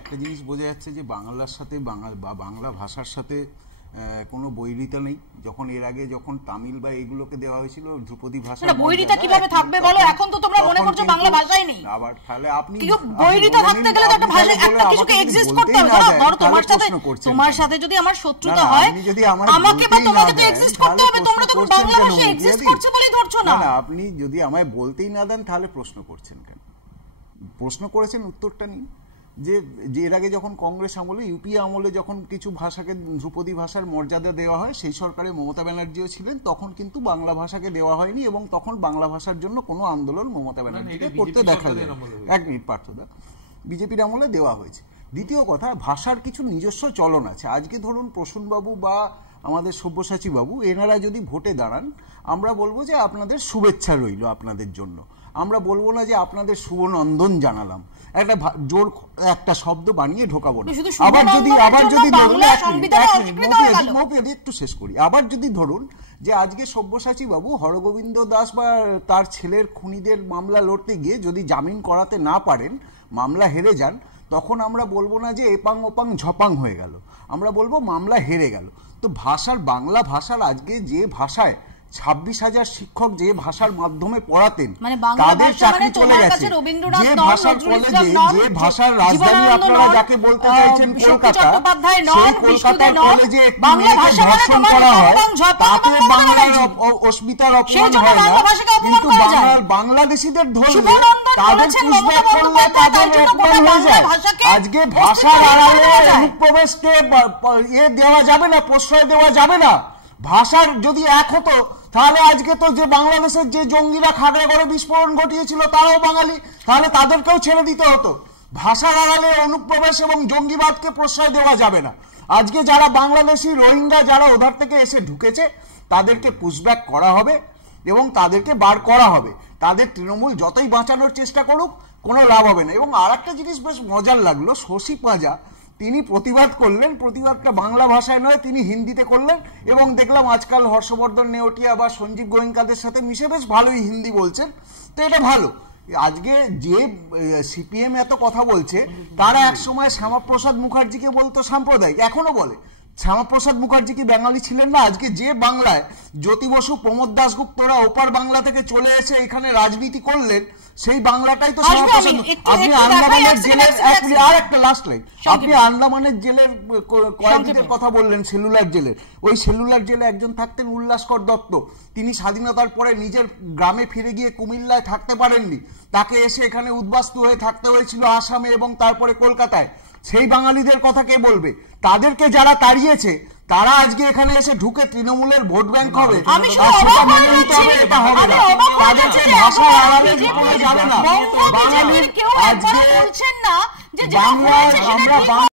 একটা জিনিস বোঝা যাচ্ছে যে বাংলার সাথে বাংলা ভাষার সাথে কোনো বৈরিতা নেই। যখন এর আগে যখন তামিল বা এগুলোকে দেওয়া হয়েছিল ধ্রুপদী ভাষা, না বৈরিতা কিভাবে থাকবে বলো? এখন তো তোমরা মনে করছো বাংলা ভাষাই নেই। আবার তাহলে আপনি বৈরিতা থাকতে গেলে তো একটা ভাষা, একটা কিছুকে এক্সিস্ট করতে হবে না। ধরো তোমার সাথে যদি আমার শত্রুতা হয়, আমাকে বা তোমাকে তো এক্সিস্ট করতে হবে। তোমরা তো বাংলা ভাষা এক্সিস্ট করছে বলেই ধরছো না। না, আপনি যদি আমায় বলতেই না দেন তাহলে প্রশ্ন করছেন কেন? প্রশ্ন করেছেন, উত্তরটা নিন। যে এর আগে যখন কংগ্রেস আমলে, ইউপিএ আমলে যখন কিছু ভাষাকে ধ্রুপদী ভাষার মর্যাদা দেওয়া হয়, সেই সরকারে মমতা ব্যানার্জিও ছিলেন, তখন কিন্তু বাংলা ভাষাকে দেওয়া হয়নি এবং তখন বাংলা ভাষার জন্য কোনো আন্দোলন মমতা ব্যানার্জিকে করতে দেখা যায়। এক মিনিট পার্থদা, বিজেপির আমলে দেওয়া হয়েছে। দ্বিতীয় কথা, ভাষার কিছু নিজস্ব চলন আছে। আজকে ধরুন প্রসূনবাবু বা আমাদের সব্যসাচী বাবু, এনারা যদি ভোটে দাঁড়ান, আমরা বলবো যে আপনাদের শুভেচ্ছা রইল আপনাদের জন্য। আমরা বলবো না যে আপনাদের শুভনন্দন জানালাম, একটা জোর একটা শব্দ বানিয়ে ঢোকাবো না। আবার যদি একটু শেষ করি, আবার যদি ধরুন যে আজকে সব্যসাচী বাবু হরগোবিন্দ দাস বা তার ছেলের খুনিদের মামলা লড়তে গিয়ে যদি জামিন করাতে না পারেন, মামলা হেরে যান, তখন আমরা বলবো না যে এপাং ওপাং ঝপাং হয়ে গেল, আমরা বলবো মামলা হেরে গেল। তো ভাষার, বাংলা ভাষার আজকে যে ভাষায় 26,000 শিক্ষক যে ভাষার মাধ্যমে পড়াতেন, তাদের চাকরি চলে গেছে। যে ভাষার কলেজে, যে ভাষার রাজধানী আপনারা যাকে বলতে চাইছেন কলকাতা, সেই কলকাতার কলেজে একটি মেয়েকে ধর্ষণ করা হয়, তাতে বাংলার অস্মিতার অপমান হয় না, কিন্তু বাংলাদেশিদের ধরলে, তাদের পুষব্যাক করলে তাদের অপমান হয়ে যায়। আজকে ভাষার আড়ালে অনুপ্রবেশকে দেওয়া যাবে না, প্রশ্রয় দেওয়া যাবে না। ভাষার যদি এক হতো তাহলে আজকে তো যে বাংলাদেশের যে জঙ্গিরা খাগড়াগড়ে বিস্ফোরণ ঘটিয়েছিল তারাও বাঙালি, তাহলে তাদেরকেও ছেড়ে দিতে হতো। ভাষার আড়ালে অনুপ্রবেশ এবং জঙ্গিবাদকে প্রশ্রয় দেওয়া যাবে না। আজকে যারা বাংলাদেশি রোহিঙ্গা যারা ওধার থেকে এসে ঢুকেছে, তাদেরকে পুশব্যাক করা হবে এবং তাদেরকে বার করা হবে। তাদের তৃণমূল যতই বাঁচানোর চেষ্টা করুক, কোনো লাভ হবে না। এবং আর একটা জিনিস বেশ মজার লাগলো, শশী পাঁজা তিনি প্রতিবাদ করলেন, প্রতিবাদটা বাংলা ভাষায় নয়, তিনি হিন্দিতে করলেন এবং দেখলাম আজকাল হর্ষবর্ধন নেওটিয়া বা সঞ্জীব গোয়েঙ্কাদের সাথে মিশে বেশ ভালোই হিন্দি বলছেন। তো এটা ভালো। আজকে যে সিপিএম এত কথা বলছে, তারা একসময় শ্যামাপ্রসাদ মুখার্জিকে বলতো সাম্প্রদায়িক, এখনো বলে। শ্যামাপ্রসাদ মুখার্জি কি বাঙালি ছিলেন না? আজকে যে বাংলায় জ্যোতি বসু, প্রমোদ দাশগুপ্তরা ওপার বাংলা থেকে চলে এসে এখানে রাজনীতি করলেন, সেই বাংলাটাই তো শ্যামাপ্রসাদ। আপনি আন্দামানের জেলের, আর একটা লাস্ট লাইন, আপনি আন্দামানের জেলের কয়েকদিনের কথা বললেন, সেলুলার জেলের। ওই সেলুলার জেলে একজন থাকতেন উল্লাসকর দত্ত, তিনি স্বাধীনতার পরে নিজের গ্রামে ফিরে গিয়ে কুমিল্লায় থাকতে পারেননি, তাকে এসে এখানে উদ্বাস্তু হয়ে থাকতে হয়েছিল আসামে এবং তারপরে কলকাতায়। সেই বাঙালিদের কথা কে বলবে? তাদেরকে যারা তাড়িয়েছে, তারা আজকে এখানে এসে ঢুকে তৃণমূলের ভোট ব্যাংক হবে, সেটা মেনে নিতে হবে, এটা হবে না। তাদেরকে ভাষার আড়ালে কোনো যাবে না। বাঙালির আজকে বাংলায় আমরা